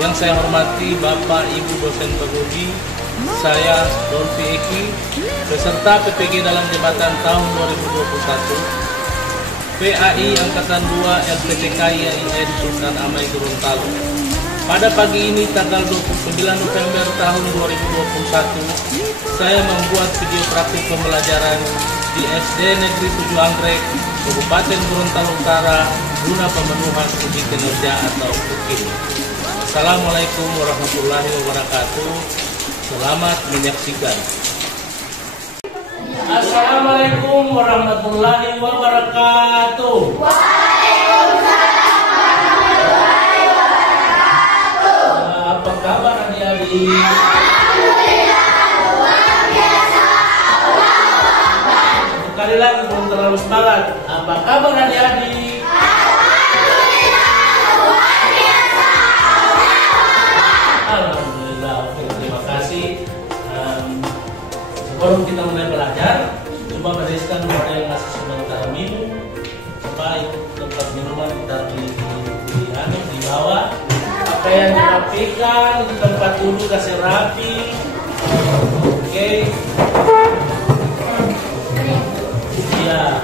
Yang saya hormati Bapak Ibu dosen pegudi, saya Dolfi Eki, peserta PPG dalam jabatan tahun 2021, PAI Angkatan 2 LPTKIAIN Sultan Amai Gorontalo. Pada pagi ini tanggal 29 November tahun 2021, saya membuat video praktik pembelajaran di SD Negeri 7 Anggrek, Kabupaten Gorontalo Utara, guna pemenuhan uji kinerja atau UKIN. Assalamualaikum warahmatullahi wabarakatuh. Selamat menyaksikan. Assalamualaikum warahmatullahi wabarakatuh. Waalaikumsalam warahmatullahi wabarakatuh. Apa kabar adik-adik? Alhamdulillah, luar biasa. Allahu Akbar. Sekali lagi belum terlalu semangat. Apa kabar adik-adik? Alhamdulillah, oke, terima kasih. Sebelum kita mulai belajar, coba bereskan ada yang ngasih sebentar minum. Coba tempat minuman kita di bawah. Apa yang dirapikan, di tempat duduk kasih rapi. Oke. Iya.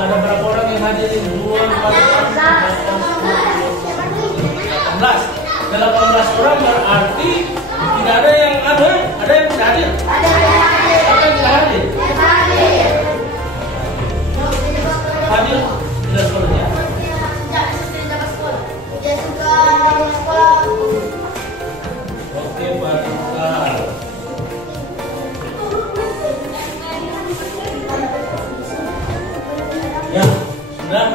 Ada berapa orang yang hadir ini? 2, 4, 18 orang berarti tidak ada yang ada yang tidak hadir. Siapa yang tidak hadir? Hadir tidak sekolahnya. Oke, Pak. Ya, sudah.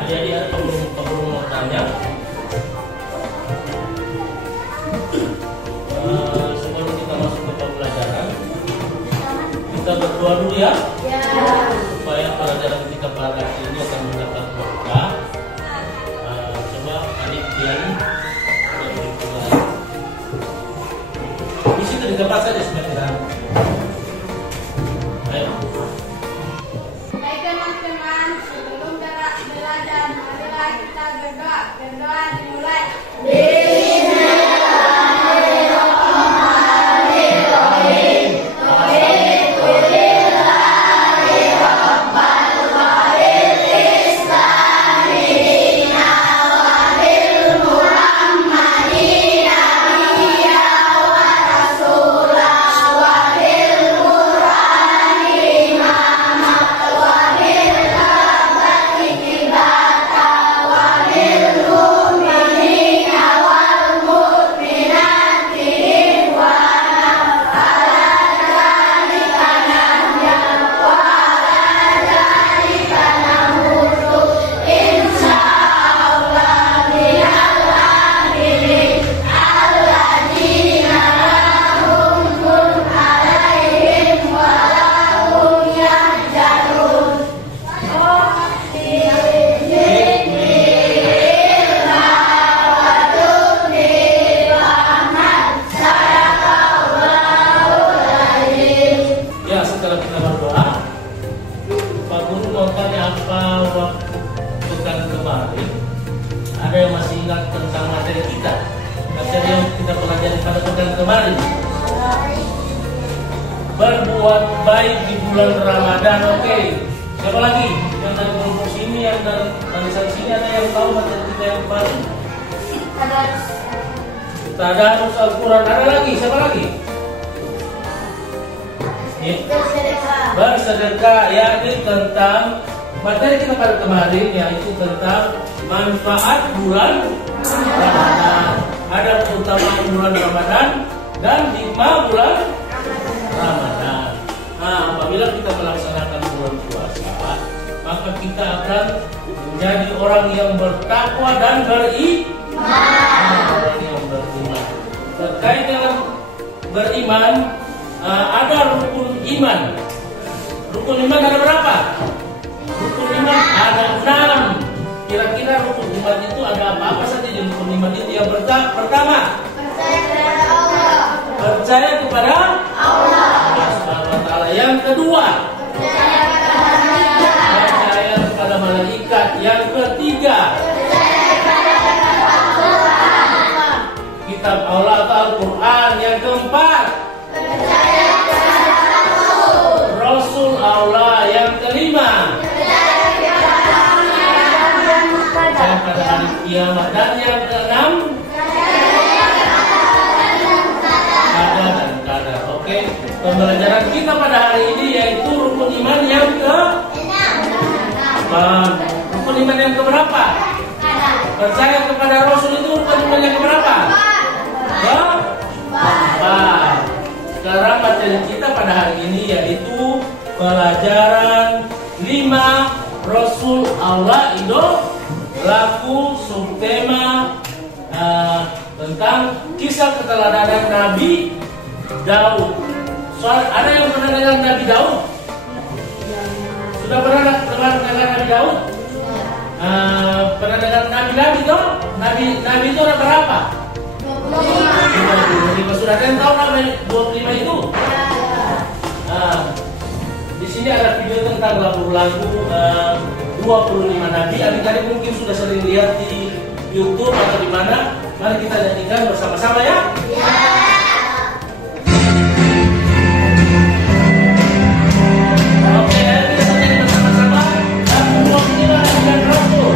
Adik-adik atau belum mau tanya? Sebelum kita masuk ke pembelajaran, kita berdoa dulu ya, supaya pelajaran kita pada hari ini akan mendapat berkah. Coba adik Dian, di situ di tempat saja sebentar. Ayo. Baik teman-teman, sebelum belajar, marilah kita berdoa. Berdoa dimulai. Berbuat baik di bulan Ramadan. Oke. Siapa lagi? Yang dari kelompok sini, yang dari barisan sini ada yang tahu materi kita yang kemarin? Tadarus Al-Quran. Ada lagi? Siapa lagi? Bersedekah. Ya, ini tentang materi kita pada kemarin, yaitu tentang manfaat bulan Ramadan. Ada keutamaan bulan Ramadan dan hikmah bulan Ramadan. Nah, apabila kita melaksanakan bulan puasa, maka kita akan menjadi orang yang bertakwa dan beriman. Terkait dengan beriman, ada rukun iman. Rukun iman ada berapa? Rukun iman ada 6. Kira-kira rukun iman itu ada apa-apa saja di rukun iman itu? Yang pertama, percaya kepada Allah. Yang kedua, percaya kepada pada hari kiamat. Dan yang keenam, qadar dan qadar. Oke, pembelajaran kita pada hari ini yaitu rukun iman yang rukun iman yang keberapa? Percaya kepada Rasul itu rukun iman yang keberapa? Keempat. Sekarang materi kita pada hari ini yaitu pelajaran 5 Rasul Allah idolaku, subtema tentang kisah keteladanan Nabi Daud. Soal ada yang pernah dengar Nabi Daud? Sudah pernah dengar Nabi Daud? Pernah dengar Nabi itu? Nabi itu ada berapa? 25. Sudah ada yang tahu Nabi 25 itu? Di sini ada video tentang lagu-lagu 25 Nabi. Adik-adik mungkin sudah sering lihat di YouTube atau di mana. Mari kita nyanyikan bersama-sama ya. Oke, kita nyanyi bersama-sama. Lagu 25 Nabi Rasul.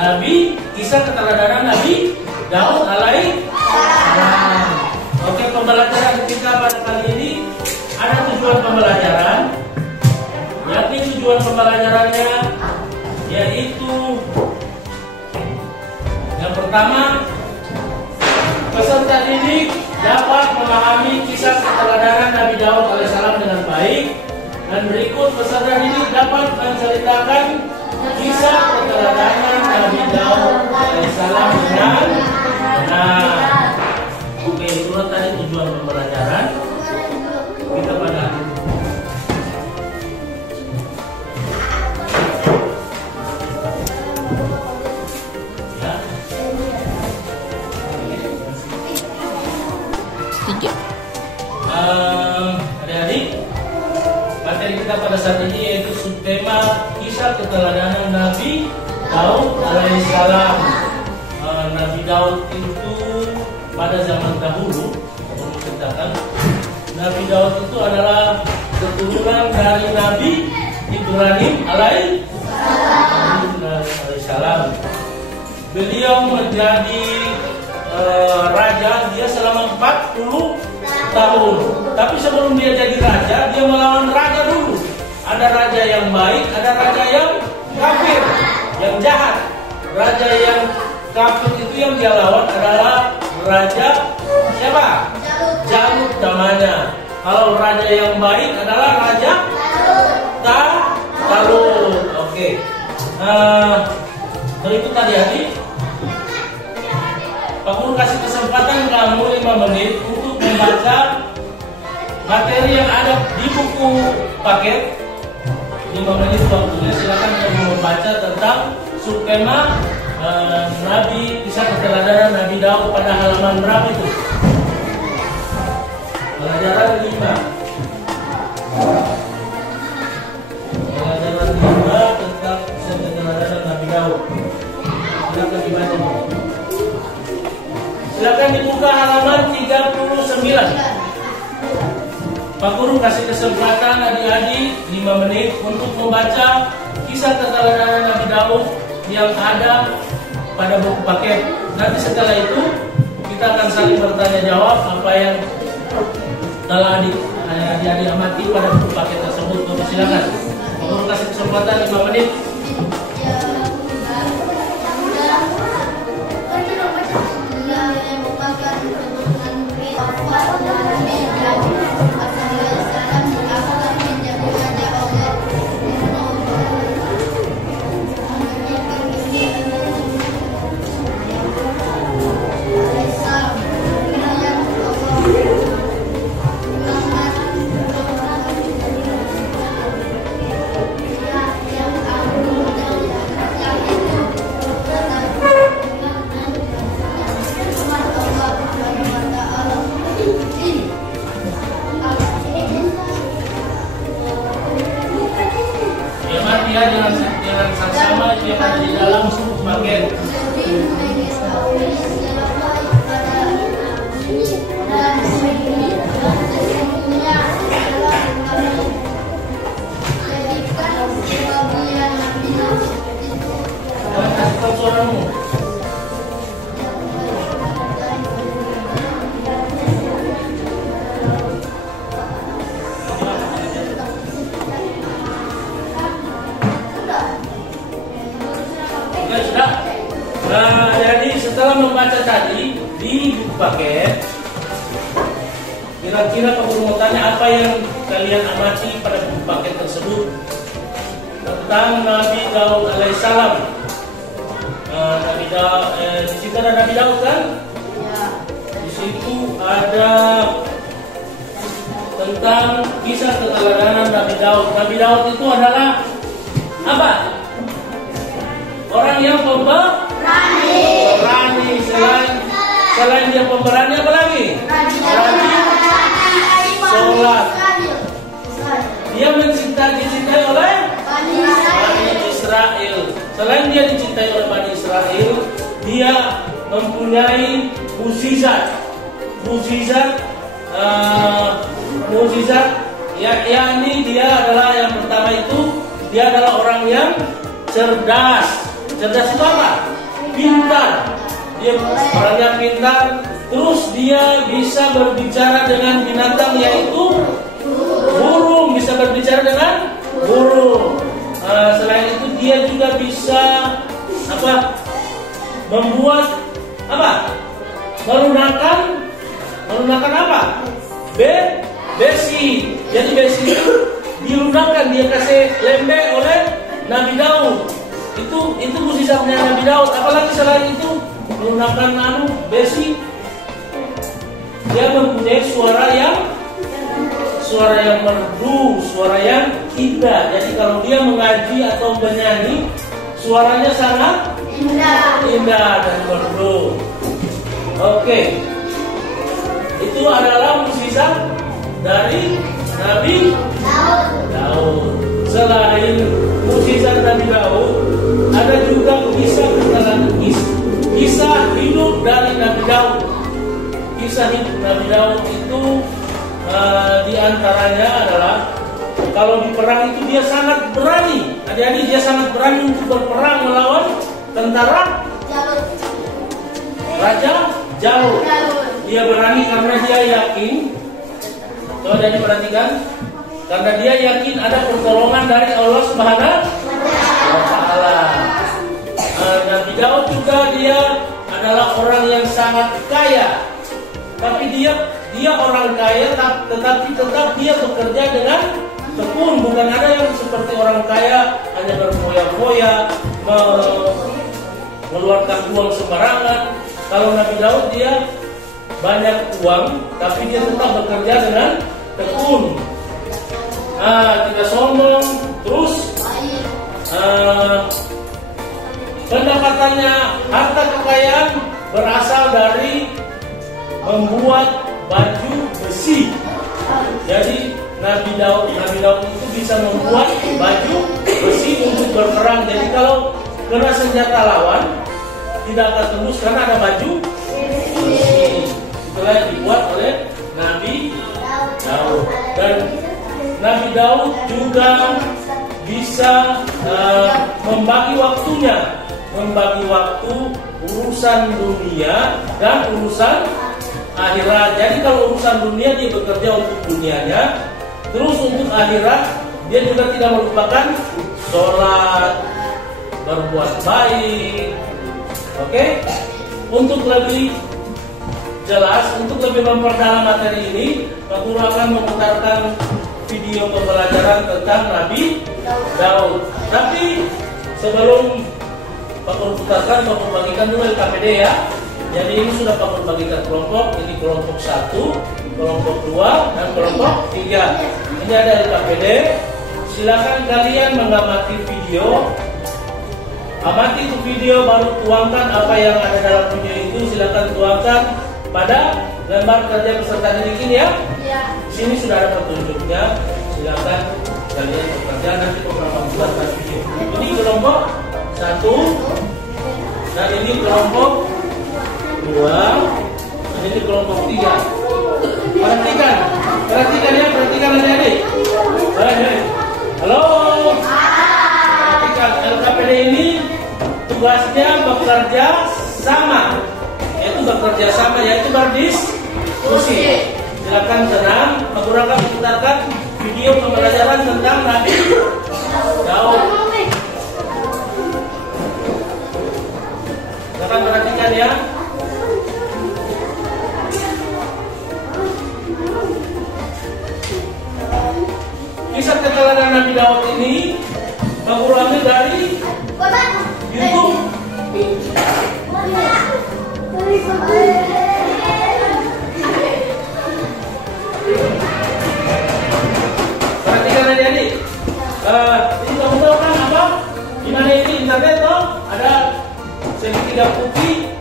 Nabi, kisah keteladanan Nabi Daud alaihissalam. Oke, pembelajaran kita pada kali ini ada tujuan pembelajaran, yakni tujuan pembelajarannya yaitu yang pertama, peserta didik dapat memahami kisah keteladanan Nabi Daud alaihissalam dengan baik, dan berikut peserta didik dapat menceritakan kisah keteladanan Nabi Daud Ya. Tiga. Adik-adik, materi kita pada saat ini yaitu subtema kisah keteladanan Nabi Daud alaihissalam. Nabi Daud itu pada zaman dahulu menceritakan Nabi Daud itu adalah keturunan dari Nabi Ibrahim alaihissalam. Beliau menjadi raja dia selama 40 tahun. Tapi sebelum dia jadi raja, dia melawan raja dulu. Ada raja yang baik, ada raja yang kafir, yang jahat. Raja yang kafir itu yang dia lawan adalah raja siapa? Jalut namanya. Kalau raja yang baik adalah raja Talut. Oke. Berikut adik-adik, Pak Guru kasih kesempatan kamu 5 menit untuk membaca materi yang ada di buku paket. 5 menit waktunya, silakan kamu membaca tentang subtema Nabi, kisah keteladanan Nabi Daud pada halaman berapa itu? Pelajaran 5. Pelajaran 5 tentang kisah keteladanan Nabi Daud. Silakan dibaca. Silakan dibuka halaman 39. Pak Guru kasih kesempatan adik-adik 5 menit untuk membaca kisah keteladanan Nabi Daud yang ada pada buku paket. Nanti setelah itu kita akan saling bertanya jawab apa yang telah adik-adik amati pada buku paket tersebut. Silakan. Pak Guru kasih kesempatan 5 menit. Dengan sama yang ada di dalam paket. Kasih suaramu. Jadi setelah membaca tadi di buku paket, kira-kira Pak Guru mau tanya apa yang kalian amati pada buku paket tersebut tentang Nabi Daud alaihissalam. Nabi Daud, di situ ada Nabi Daud kan? Di situ ada tentang kisah keteladanan Nabi Daud. Nabi Daud itu adalah apa? Orang yang pemberani. Selain dia pemberani apa lagi? Rajin sholat. Dia dicintai oleh Bani Israel. Selain dia dicintai oleh Bani Israel, dia mempunyai mukjizat. Yakni dia adalah yang pertama itu, dia adalah orang yang cerdas. Cerdas itu apa? Pintar. Dia orangnya pintar. Terus dia bisa berbicara dengan binatang yaitu burung. Bisa berbicara dengan burung. Selain itu dia juga bisa membuat melunakkan apa? Besi. Jadi besi itu dilunakkan, dia kasih lembek oleh Nabi Daud. Itu mukjizatnya Nabi Daud. Apalagi selain itu menggunakan besi, dia mempunyai suara yang merdu, suara yang indah. Jadi kalau dia mengaji atau menyanyi, suaranya sangat indah dan merdu. Oke, itu adalah mukjizat dari Nabi Daud. Selain mukjizat Nabi Daud, ada juga kisah hidup dari Nabi Daud. Kisah hidup Nabi Daud itu diantaranya adalah kalau di perang itu dia sangat berani. Adik-adik, dia sangat berani untuk berperang melawan tentara Raja Jalut. Dia berani karena dia yakin. Coba jadi perhatikan. Karena dia yakin ada pertolongan dari Allah Subhanahu wa Ta'ala. Nabi Daud juga dia adalah orang yang sangat kaya. Tapi dia orang kaya, tetapi tetap dia bekerja dengan tekun. Bukan ada yang seperti orang kaya hanya berfoya-foya, mengeluarkan uang sembarangan. Kalau Nabi Daud dia banyak uang, tapi dia tetap bekerja dengan tekun. Tidak sombong. Terus pendapatannya, harta kekayaan berasal dari membuat baju besi. Jadi Nabi Daud itu bisa membuat baju besi untuk berperang. Jadi kalau kena senjata lawan tidak akan tembus karena ada baju besi. Itulah yang dibuat oleh Nabi Daud. Dan Nabi Daud juga bisa membagi waktu urusan dunia dan urusan akhirat. Jadi kalau urusan dunia dia bekerja untuk dunianya, terus untuk akhirat dia juga tidak melupakan sholat, berbuat baik. Oke? Untuk lebih jelas, untuk lebih memperdalam materi ini, Pak Guru akan memutarkan video pembelajaran tentang Nabi Daud. Tapi sebelum Pak Guru putarkan, Pak Guru bagikan dulu LKPD ya. Jadi ini sudah Pak Guru bagikan kelompok. Ini kelompok 1, kelompok 2, dan kelompok 3. Ini ada LKPD. Silakan kalian mengamati video. Amati itu video, baru tuangkan apa yang ada dalam video itu. Silakan tuangkan pada lembar kerja peserta didik ini ya. Di sini sudah ada petunjuknya. Silakan kalian bekerja, nanti beberapa buatkan video. Ini kelompok 1 dan ini kelompok 2 dan ini kelompok 3. Perhatikan ya, perhatikan adik-adik. Halo. Perhatikan, LKPD ini tugasnya bekerja sama. Yaitu berdiskusi. Silakan tenang, Pak Guru akan memutarkan video pembelajaran tentang Nabi Daud. Silakan perhatikan ya. Kisah keteladanan Nabi Daud ini Pak Guru ambil dari YouTube. Perhatikan adik-adik. Ini kamu tahu kan apa? Gimana ini internet toh? Ada segitiga putih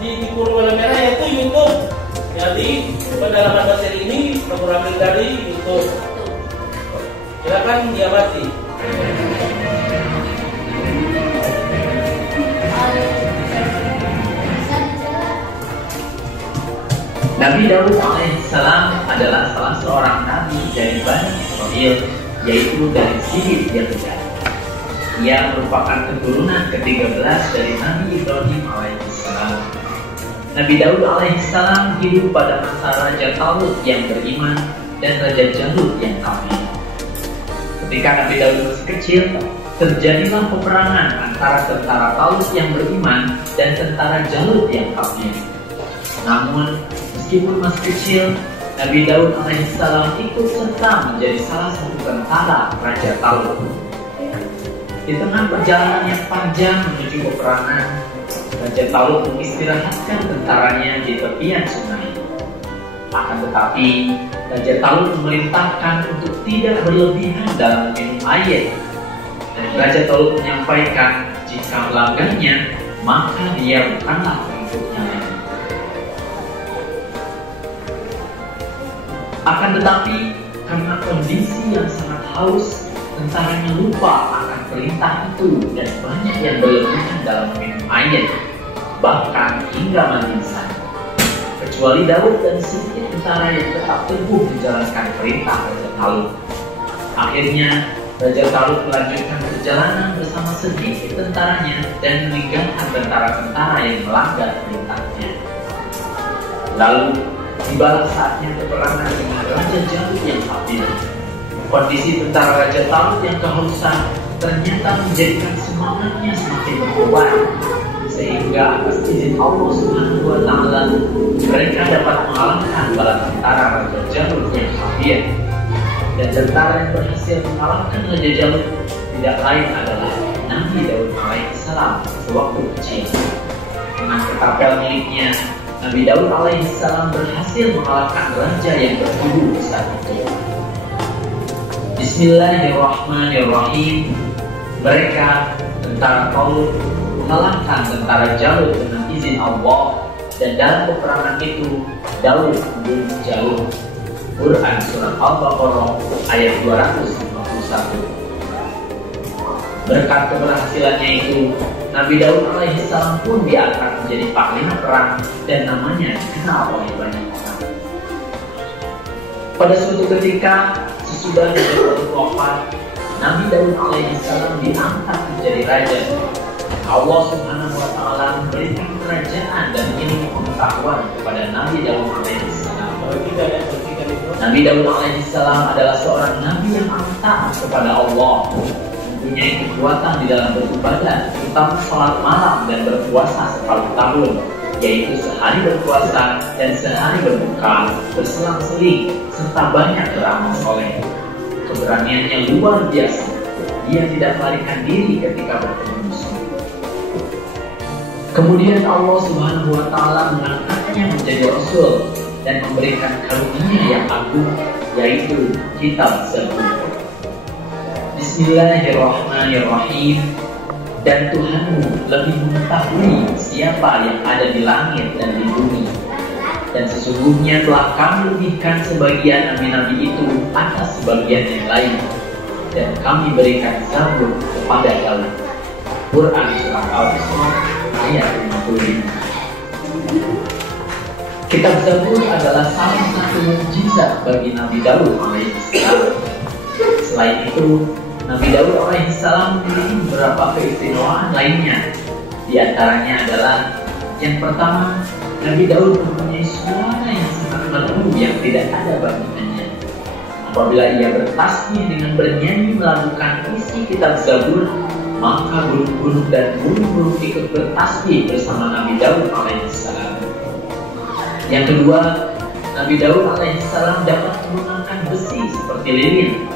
di kurung warna merah yaitu YouTube. Jadi pendalaman materi ini kamu ambil dari YouTube. Silakan diamati. Nabi Daud alaihissalam adalah salah seorang nabi dari Bani Israel, yaitu dari Sihir Yehuda. Ia merupakan keturunan ke-13 dari Nabi Ibrahim alaihissalam. Nabi Daud alaihissalam hidup pada masa Raja Talut yang beriman dan Raja Jalut yang kafir. Ketika Nabi Daud masih kecil, terjadilah peperangan antara tentara Talut yang beriman dan tentara Jalut yang kafir. Namun, meskipun masih kecil, Nabi Daud alaihissalam ikut serta menjadi salah satu tentara Raja Talut. Di tengah perjalanan yang panjang menuju peperangan, Raja Talut mengistirahatkan tentaranya di tepian sungai. Akan tetapi, Raja Talut memerintahkan untuk tidak berlebihan dalam minum air. Dan Raja Talut menyampaikan, jika jika melanggarnya, maka dia bukanlah pengikutnya lagi. Akan tetapi, karena kondisi yang sangat haus, tentaranya lupa akan perintah itu dan banyak yang berlebihan dalam minum air, bahkan hingga mandi sana. Kecuali Daud dan sedikit tentara yang tetap teguh menjalankan perintah Raja Talut. Akhirnya, Raja Talut melanjutkan perjalanan bersama sedikit tentaranya dan meninggalkan tentara-tentara yang melanggar perintahnya. Lalu, tibalah saatnya peperangan dengan Raja Jalut yang adil. Kondisi tentara Raja Talut yang kehausan ternyata menjadikan semangatnya semakin berkobar, sehingga atas izin Allah Subhanahu wa Ta'ala mereka dapat mengalahkan bala tentara Raja Jalut yang kafir. Dan tentara yang berhasil mengalahkan Raja Jalut tidak lain adalah Nabi Daud alaihissalam sewaktu kecil. Dengan ketapel miliknya, Nabi Daud alaihissalam berhasil mengalahkan raja yang berkudu saat itu. Bismillahirrahmanirrahim. Mereka, tentara Talut, mengalahkan tentara Jalut dengan izin Allah, dan dalam peperangan itu Daud membunuh Jalut. Quran Surat Al-Baqarah ayat 251. Berkat keberhasilannya itu, Nabi Daud alaihissalam pun diangkat menjadi panglima perang dan namanya dikenal oleh banyak orang. Pada suatu ketika, sesudah Daud wafat, Nabi Daud alaihissalam diangkat menjadi raja. Allah Subhanahu wa Ta'ala memberikan kerajaan dan ilmu pengetahuan kepada Nabi Daud alaihissalam. Nabi Daud alaihissalam adalah seorang nabi yang amat taat kepada Allah, mempunyai kekuatan di dalam beribadah, terutama salat malam dan berpuasa sekali tahun, yaitu sehari berpuasa dan sehari berbuka, berselang-seling, serta banyak beramal soleh. Keberaniannya luar biasa. Dia tidak melarikan diri ketika bertemu musuh. Kemudian Allah Subhanahu wa Ta'ala mengangkatnya menjadi rasul dan memberikan karunia yang agung, yaitu kitab Zabur. Bismillahirrahmanirrahim. Dan Tuhanmu lebih mengetahui siapa yang ada di langit dan di bumi. Dan sesungguhnya telah kami lebihkan sebagian nabi-nabi itu atas sebagian yang lain, dan kami berikan Zabur kepada Daud. Quran Surat Al-Isra ayat 55. Kitab Zabur adalah salah satu mukjizat bagi Nabi Daud alaihissalam. Selain itu, Nabi Daud alaihissalam memiliki beberapa keistimewaan lainnya. Di antaranya adalah yang pertama, Nabi Daud mempunyai suara yang sangat merdu yang tidak ada bandingannya. Apabila ia bertasbih dengan bernyanyi melakukan isi kitab Zabur, maka gunung-gunung dan burung-burung ikut bertasbih bersama Nabi Daud alaihissalam. Yang kedua, Nabi Daud alaihissalam dapat menggunakan besi seperti lilin.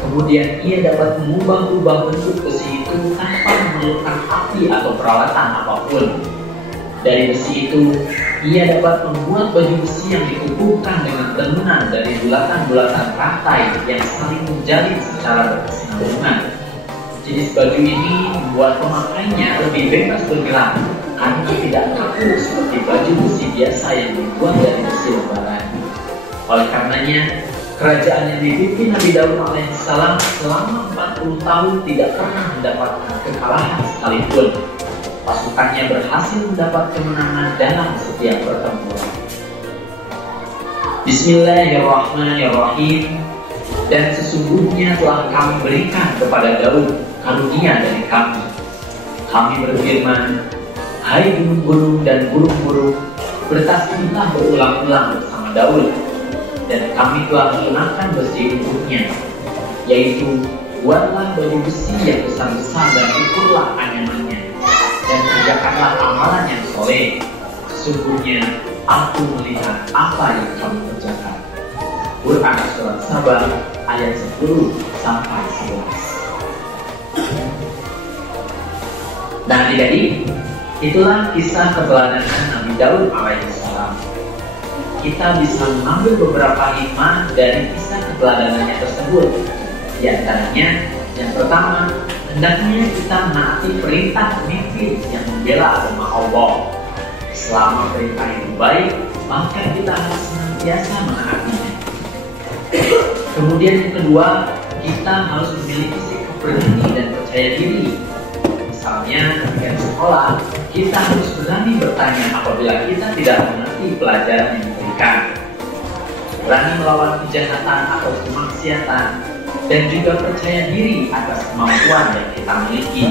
Kemudian ia dapat mengubah-ubah bentuk besi itu tanpa memerlukan api atau peralatan apapun. Dari besi itu, ia dapat membuat baju besi yang dikukuhkan dengan tenunan dari bulatan-bulatan rantai yang saling menjalin secara berkesinambungan. Jenis baju ini membuat pemakainya lebih bebas bergerak karena tidak kaku seperti baju besi biasa yang dibuat dari besi lebaran. Oleh karenanya, kerajaan yang dipimpin Nabi Daud alaihissalam selama 40 tahun tidak pernah mendapatkan kekalahan sekalipun. Pasukannya berhasil mendapat kemenangan dalam setiap pertempuran. Bismillahirrahmanirrahim. Dan sesungguhnya telah kami berikan kepada Daud karunia dari kami. Kami berfirman, hai gunung-gunung dan burung-burung, bertasbihlah berulang-ulang bersama Daud. Dan kami telah menggunakan besi untuknya, yaitu buatlah baju besi yang besar-besar dan ukurlah anyamannya, dan kerjakanlah amalan yang soleh. Sesungguhnya aku melihat apa yang kamu kerjakan. Quran Surat Saba ayat 10 sampai 11. Nah, jadi itulah kisah keteladanan Nabi Daud alaihissalam. Kita bisa mengambil beberapa hikmah dari kisah keteladanannya tersebut. Di antaranya, yang pertama, hendaknya kita menaati perintah pemimpin yang membela agama Allah. Selama perintah itu baik, maka kita harus senantiasa menaatinya. Kemudian yang kedua, kita harus memiliki sikap berani dan percaya diri. Misalnya ketika di sekolah, kita harus berani bertanya apabila kita tidak mengerti pelajaran yang diberikan. Berani melawan kejahatan atau kemaksiatan, dan juga percaya diri atas kemampuan yang kita miliki.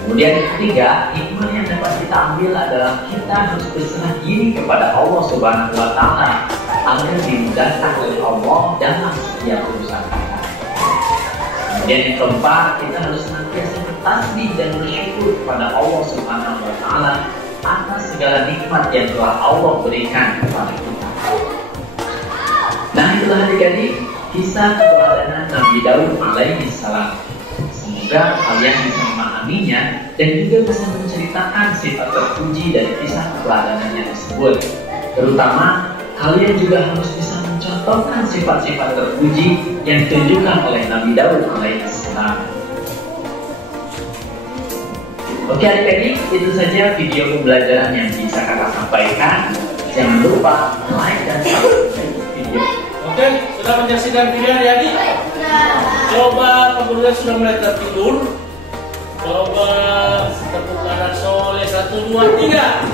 Kemudian yang ketiga, hikmah yang dapat kita ambil adalah kita harus berserah diri kepada Allah Subhanahu wa Ta'ala agar dimudahkan oleh Allah dalam setiap urusan kita. Kemudian yang keempat, kita harus senantiasa bertasbih dan bersyukur kepada Allah Subhanahu wa Ta'ala atas segala nikmat yang telah Allah berikan kepada kita. Nah, itulah adik-adik kisah keteladanan Nabi Daud alaihi salam. Semoga kalian bisa memahaminya dan juga bisa menceritakan sifat terpuji dari kisah keteladanannya tersebut. Terutama kalian juga harus bisa mencontohkan sifat-sifat terpuji yang ditunjukkan oleh Nabi Daud alaihi salam. Oke adik-adik, itu saja video pembelajaran yang bisa kakak sampaikan. Jangan lupa like dan subscribe video. Oke, sudah menyaksikan video adik-adik? Coba kemudian sudah mulai tertidur. Coba tepuk kanan soleh 1, 2, 3.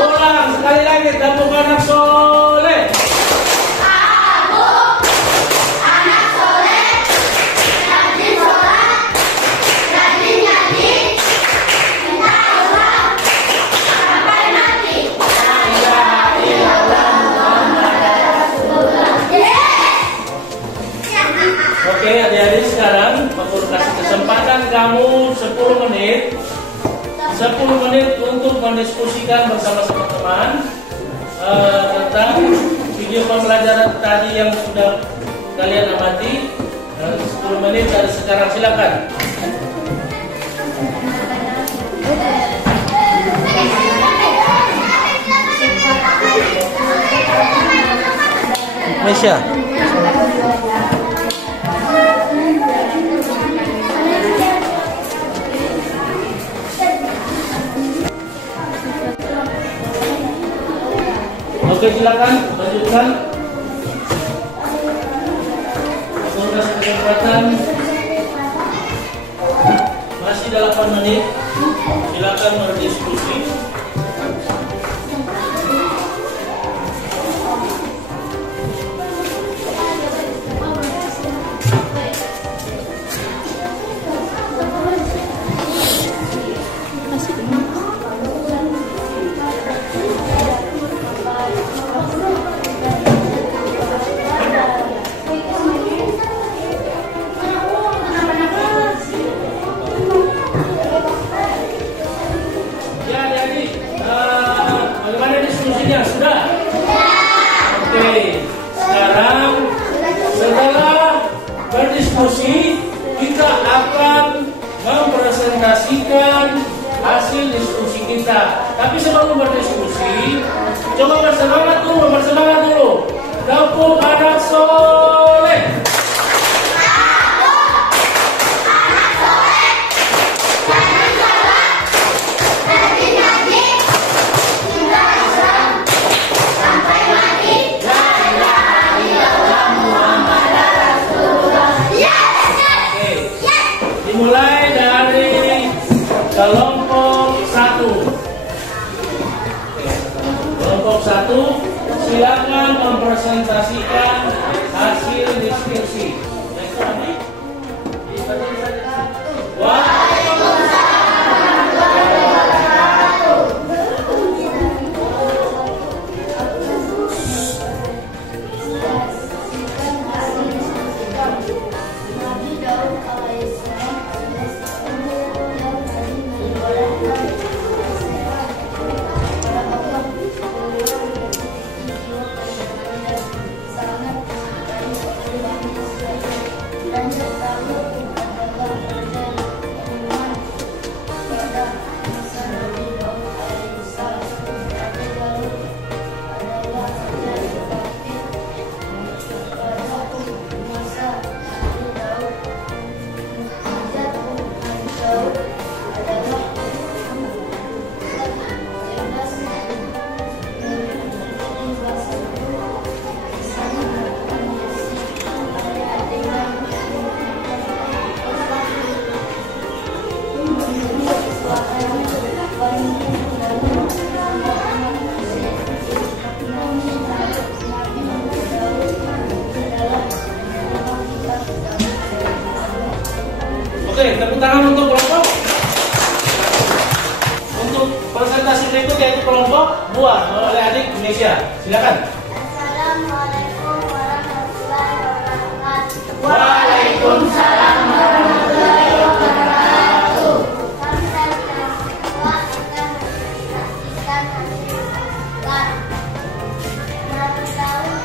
Ulang sekali lagi, tepuk kanan soleh. Oke adik-adik, sekarang aku kasih kesempatan kamu 10 menit untuk mendiskusikan bersama teman-teman tentang video pembelajaran tadi yang sudah kalian amati. 10 menit dari sekarang, silakan. Mesya. Oke, silakan lanjutkan. Sudah kesempatan masih 8 menit. Silakan berdiskusi. Sudah? Oke, sekarang setelah berdiskusi, kita akan mempresentasikan hasil diskusi kita. Tapi sebelum berdiskusi, coba bersemangat dulu. Tepuk anak soleh. Mulai dari kelompok 1. Kelompok 1, silakan mempresentasikan hasil diskusi. berikut yaitu kelompok 2 oleh adik Indonesia. Silakan. Assalamualaikum warahmatullahi wabarakatuh. Waalaikumsalam warahmatullahi wabarakatuh. Kami dari kelompok 2 akan menyaksikan hasil pasukan. Nabi Daud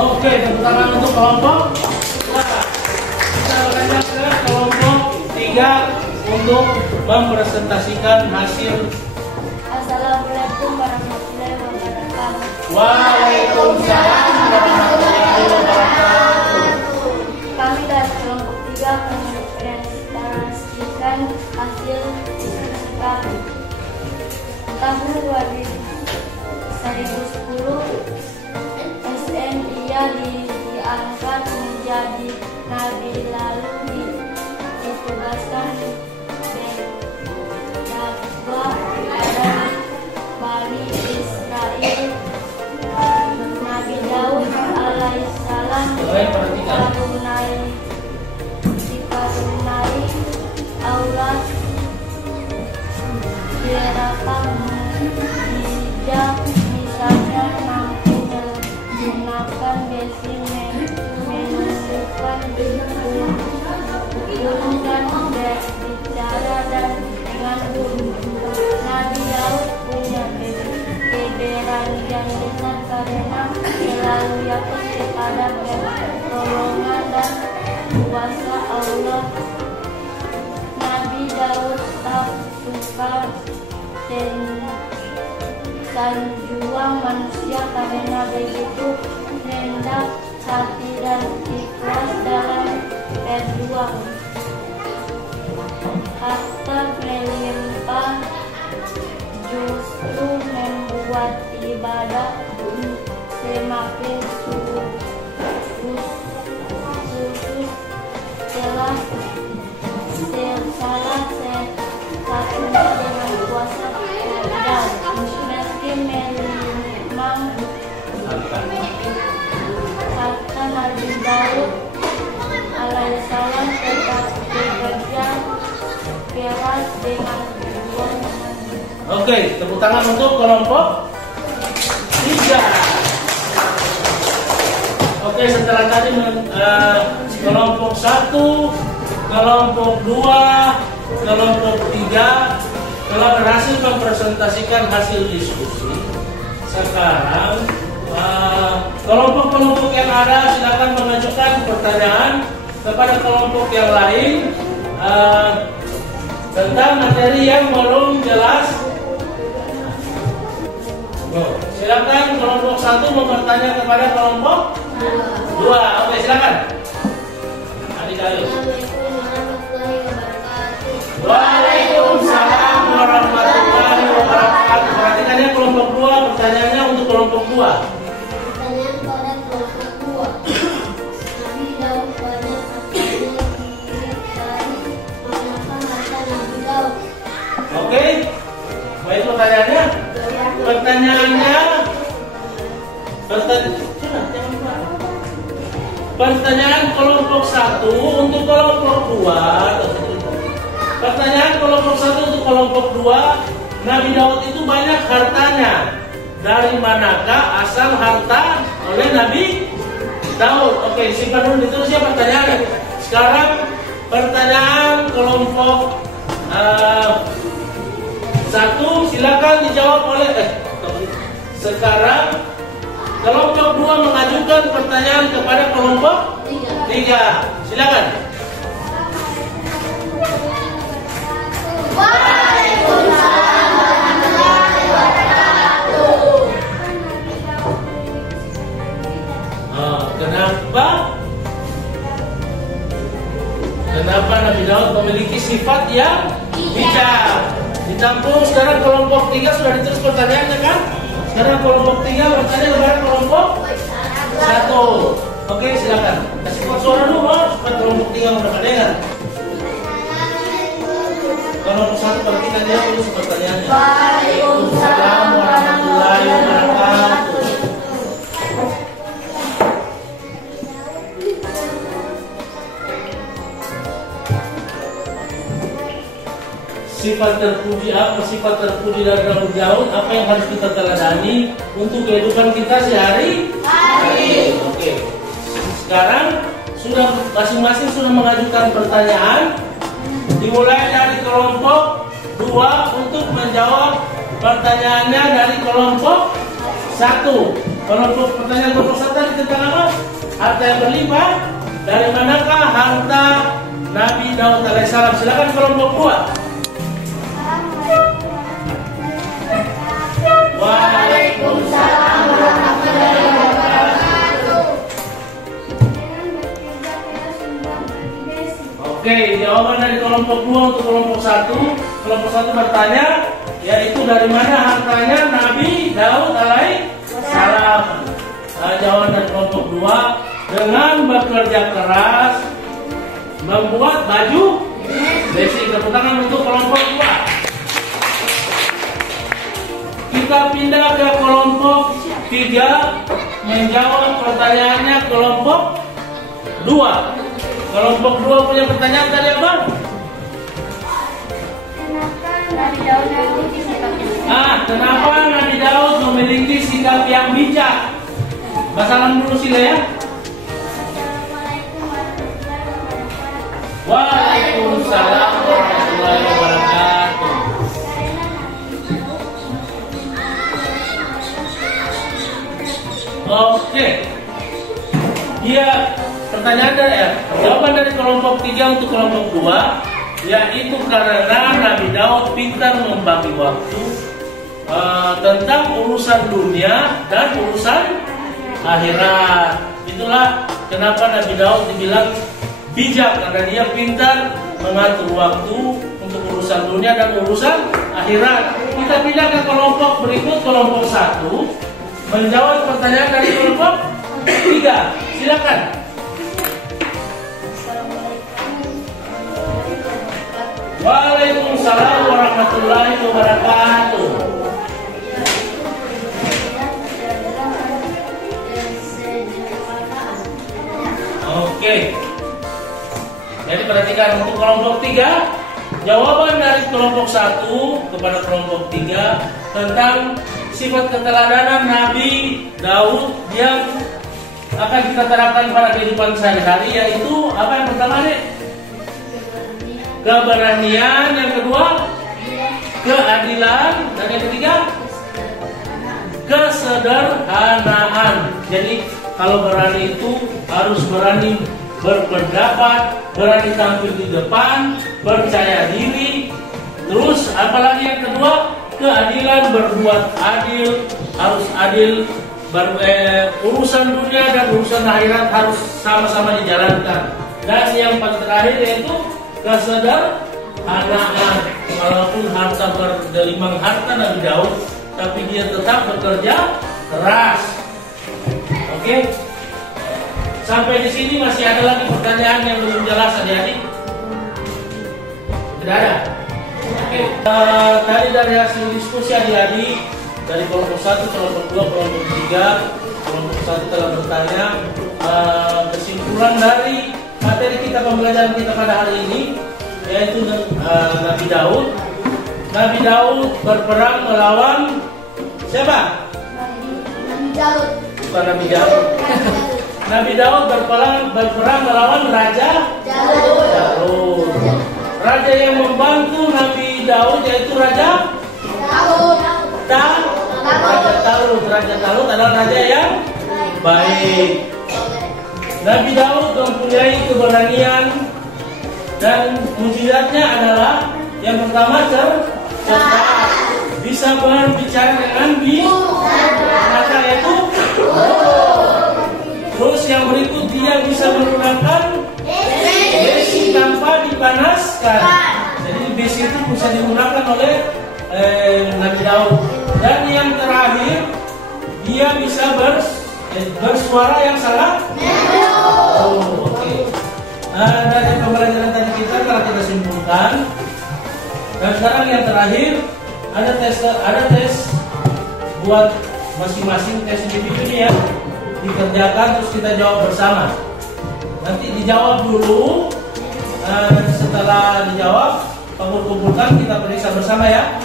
Oke, tepuk tangan untuk kelompok. Nah, kita lanjut ke kelompok 3 untuk mempresentasikan hasil. Assalamualaikum warahmatullahi wabarakatuh. Waalaikumsalam warahmatullahi wabarakatuh. Kami dari kelompok 3 akan mempresentasikan hasil kami. Tahun 2010 SN ia diangkat menjadi nabi, lalu ditugaskan berdakwah kepada Bani Israel. Nabi Daud alaihissalam dikaruniai Allah diharapkan bijak, misalnya mampu menggunakan besi, menunjukkan burung dan berbicara dan dengan burung. Nabi Daud punya keberanian besar karena selalu yakin kepada pertolongan dan kuasa Allah. Nabi Daud tak suka sanjungan manusia karena begitu rendah hati dan ikhlas dalam berjuang. Harta melimpah justru membuat ibadah semakin khusus. Salah satunya dengan puasa dan meski memang harta Nabi Daud alaihissalam tetap bekerja keras dengan perjuangan. Oke, tepuk tangan untuk kelompok 3. Oke, setelah tadi kelompok 1, kelompok 2, kelompok 3 telah berhasil mempresentasikan hasil diskusi. Sekarang kelompok-kelompok yang ada silakan mengajukan pertanyaan kepada kelompok yang lain tentang materi yang belum jelas. Silakan kelompok 1 bertanya kepada kelompok 2. Oke, silakan. Adik Dayu. Waalaikumsalam warahmatullahi wabarakatuh. Perhatikan ya kelompok 2, pertanyaannya untuk kelompok 2. Pertanyaan pada kelompok 2. Nabi Daud banyak hartanya dari manakah harta Nabi Daud? Oke, baik pertanyaannya. Pertanyaan kelompok 1 untuk kelompok 2. Pertanyaan kelompok 1 untuk kelompok 2, Nabi Daud itu banyak hartanya. Dari manakah asal harta oleh Nabi Daud? Oke, simpan dulu ditulis ya pertanyaannya. Sekarang pertanyaan kelompok 1 silakan dijawab oleh sekarang kelompok 2 mengatakan ajukan pertanyaan kepada kelompok 3. Silakan. Waalaikumsalam warahmatullahi wabarakatuh. Kenapa Nabi Daud memiliki sifat yang bijak? Ditampung. Sekarang kelompok 3 sudah ditulis pertanyaannya kan? Sekarang kelompok 3 bertanya kepada kelompok 1. Oke, silakan. Kasih suara dulu, supaya kelompok 3 udah mendengar. Kelompok 1 perhatikan dia tulis pertanyaannya. Waalaikumsalam warahmatullahi wabarakatuh. Sifat terpuji apa? Sifat terpuji dari Nabi Daud apa yang harus kita teladani untuk kehidupan kita sehari-hari? Oke. Sekarang sudah masing-masing sudah mengajukan pertanyaan. Dimulai dari kelompok 2 untuk menjawab pertanyaannya dari kelompok 1. Kelompok pertanyaan kelompok 1 tadi tentang apa? Harta yang berlimpah. Dari manakah harta Nabi Daud alaihissalam? Silakan kelompok 2. Waalaikumsalam warahmatullahi wabarakatuh. Oke, jawaban dari kelompok 2 untuk kelompok 1. Kelompok 1 bertanya, yaitu dari mana hartanya Nabi Daud alaihissalam. Jawaban dari kelompok 2, dengan bekerja keras membuat baju besi. Tepuk tangan untuk kelompok 2. Kita pindah ke kelompok 3 menjawab pertanyaannya kelompok 2. Kelompok 2 punya pertanyaan tadi apa? Kenapa Nabi Daud memiliki sikap yang bijak? Basalam dulu sila ya. Waalaikumsalam warahmatullahi wabarakatuh. Oke. Dia pertanyaan dari jawaban dari kelompok 3 untuk kelompok 2, yaitu karena Nabi Daud pintar membagi waktu tentang urusan dunia dan urusan akhirat. Itulah kenapa Nabi Daud dibilang bijak, karena dia pintar mengatur waktu untuk urusan dunia dan urusan akhirat. Kita pindah ke kelompok berikut, kelompok 1 menjawab pertanyaan dari kelompok 3. Silakan. Waalaikumsalam warahmatullahi wabarakatuh. Oke. Jadi perhatikan untuk kelompok 3, jawaban dari kelompok 1 kepada kelompok 3 tentang sifat keteladanan Nabi Daud yang akan kita terapkan pada kehidupan sehari-hari, yaitu apa yang pertama nih? Keberanian. Yang kedua, keadilan. Dan yang ketiga, kesederhanaan. Jadi kalau berani itu harus berani berpendapat, berani tampil di depan, percaya diri. Terus apalagi yang kedua? Keadilan, berbuat adil, harus adil. Urusan dunia dan urusan akhirat harus sama-sama dijalankan. Dan yang paling terakhir yaitu kesederhanaan. Walaupun harta bergelimang harta Nabi Daud, tapi dia tetap bekerja keras. Oke? Sampai di sini masih ada lagi pertanyaan yang belum jelas, adik-adik? Tidak ada? Oke. Tadi dari hasil diskusi adik-adik dari kelompok 1, kelompok 2, kelompok 3, kelompok 1 telah bertanya, kesimpulan dari materi kita, pembelajaran kita pada hari ini, yaitu Nabi Daud. Nabi Daud berperang melawan siapa? Nabi Daud. Bukan Nabi Daud. Nabi Daud berperang melawan Raja Jalut. Raja yang membantu Nabi Daud yaitu Raja Talut. Raja Talut adalah raja yang baik. Nabi Daud mempunyai keberanian dan mujizatnya adalah yang pertama cerdas, bisa berbicara dengan binatang yaitu. Terus yang berikut dia bisa menggunakan besi tanpa dipanaskan. Jadi besi itu bisa digunakan oleh Nabi Daud. Dan yang terakhir dia bisa bersuara yang sangat. Oke. Nah, dari pembelajaran tadi kita telah kita simpulkan. Dan sekarang yang terakhir ada tes buat masing-masing tes individu ya. Dikerjakan terus kita jawab bersama. Nanti dijawab dulu. Setelah dijawab, kumpulkan kita periksa bersama ya.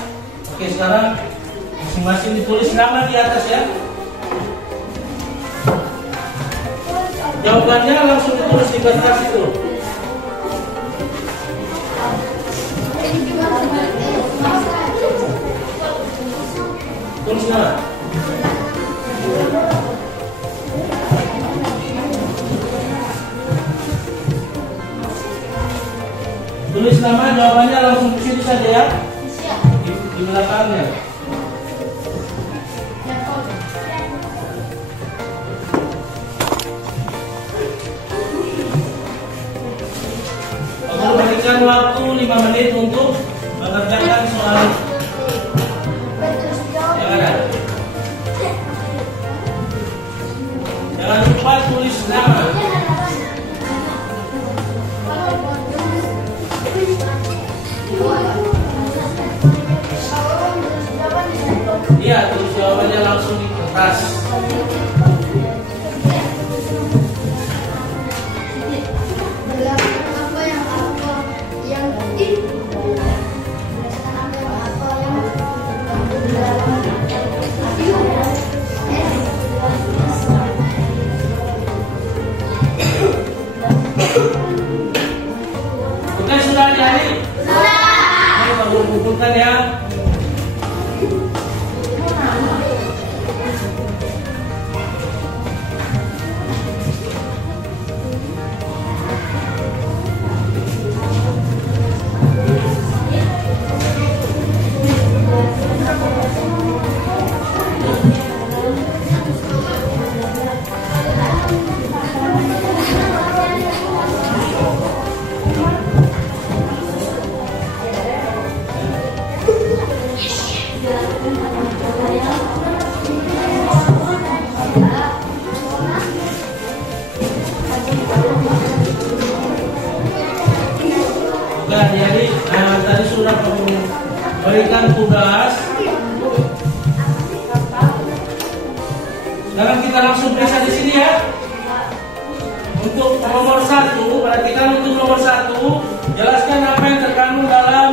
Oke, sekarang masing-masing ditulis nama di atas ya. Jawabannya langsung ditulis di kertas itu. Tulis nama. Tulis nama, jawabannya langsung di situ saja ya. Di belakangnya. Aku berikan waktu 5 menit untuk mengerjakan soal yang ada. Jangan lupa tulis nama. Iya, tulis jawabannya langsung di kertas. Oke, sudah jadi? Sudah. Ini baru kumpulkan ya. Jadi tadi sudah berikan tugas. Sekarang kita langsung periksa di sini ya. Untuk nomor 1, perhatikan untuk nomor 1, jelaskan apa yang terkandung dalam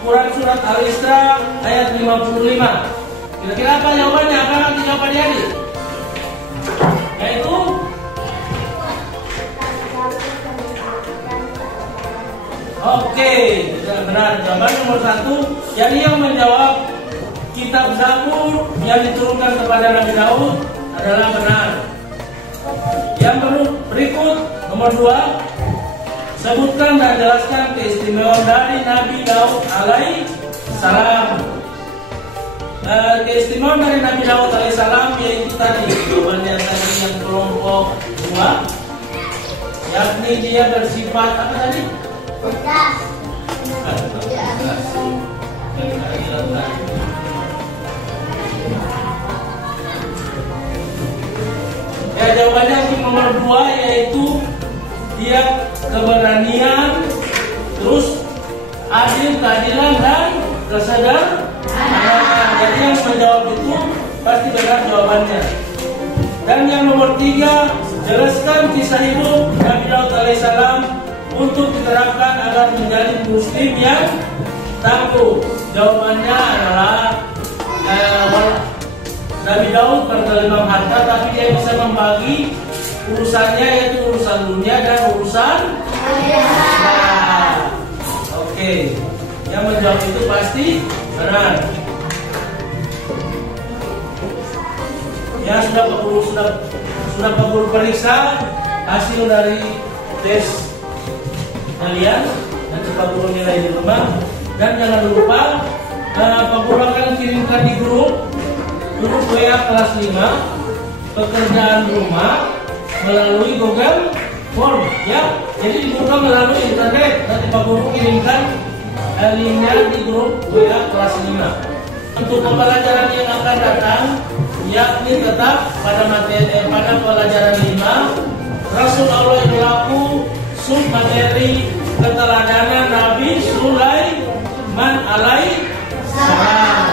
Quran surat Al-Isra ayat 55. Kira-kira apa jawabannya? Apa nanti jawabannya adik? Yaitu oke, benar. Jawaban nomor 1. Jadi yang menjawab kitab Zabur yang diturunkan kepada Nabi Daud adalah benar. Yang berikut nomor 2, sebutkan dan jelaskan keistimewaan dari Nabi Daud alaihi salam. Keistimewaan dari Nabi Daud alaihi salam yaitu tadi jawabannya tadi yang kelompok 2, yakni dia bersifat apa tadi? Cerdas. Ya, jawabannya untuk nomor 2 yaitu dia keberanian, terus adil, keadilan dan kesadaran. Jadi yang menjawab itu pasti benar jawabannya. Dan yang nomor 3, jelaskan kisah hidup Nabi Daud alaihissalam untuk diterapkan agar menjadi muslim yang tangguh. Jawabannya adalah Nabi Daud berkelimang harta, tapi dia bisa membagi urusannya, yaitu urusan dunia dan urusan akhirat. Oke, yang menjawab itu pasti benar. Ya, sudah sudah Pak Guru periksa hasil dari tes kalian, nanti Pak Guru nilai di rumah. Dan jangan lupa Pak Guru akan kirimkan di grup WA kelas 5 pekerjaan rumah melalui Google Form ya. Jadi dibuka melalui internet, nanti Pak Guru kirimkan linknya di grup WA kelas 5. Untuk pembelajaran yang akan datang, yakni tetap pada pada pelajaran 5 Rasul Allah Iqlaku sub materi keteladanan Nabi Sulaiman alaihi salam.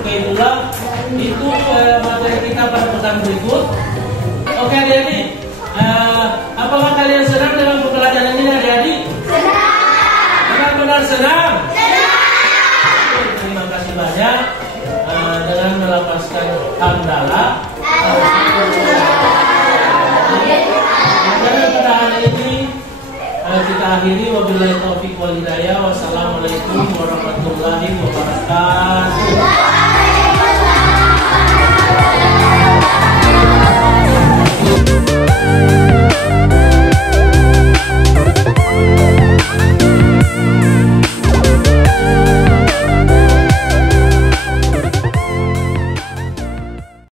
Oke, itulah itu materi kita pada pekan berikut. Oke adik-adik, apakah kalian senang dengan pembelajaran ini adik-adik? Senang. Benar-benar senang? Senang. Oke, terima kasih banyak. Dengan melapaskan hamdalah. Dan pada hari ini kita akhiri, wabillahi taufiq wal hidayah. Wassalamualaikum warahmatullahi wabarakatuh.